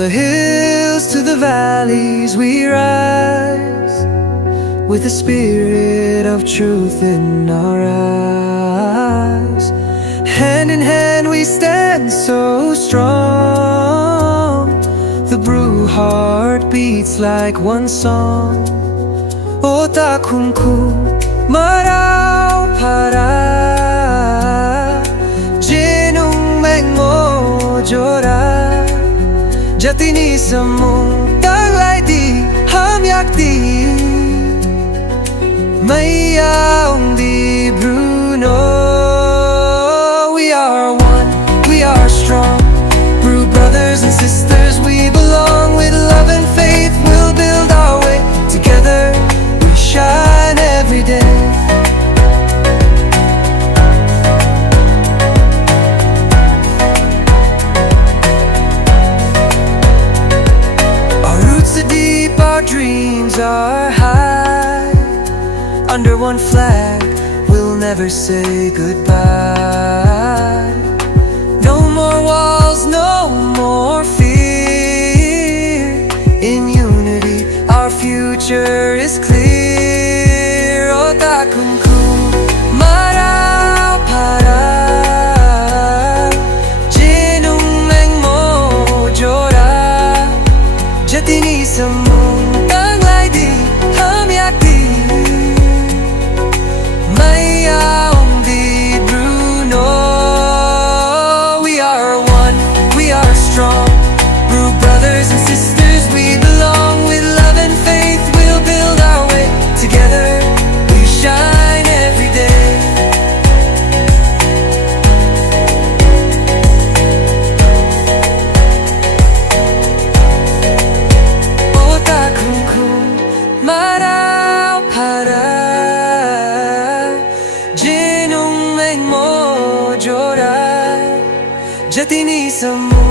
the hills to the valleys we rise, with the spirit of truth in our eyes. Hand in hand we stand so strong, the BRU heart beats like one song. O ta khunku marao para jinung mengo jora jatini samung tanglai di ham yak di mayaung di Bruno. We are one, we are strong, BRU brothers and sisters we belong. With love and faith we'll build our way together. We shine every day. Our roots are deep, our dreams are high. Under one flag we'll never say goodbye. No more walls, no more fear. In unity our future is clear. O ta kunku marao para jinung mengmo jora jatini samung tanglai di ham yak di mayaung di Bruno. We are one, we are strong, BRU brothers and sisters we belong. With love and faith we'll build our way together. We shine every day. O ta kunku marao para jinung mengmo jora jatini samung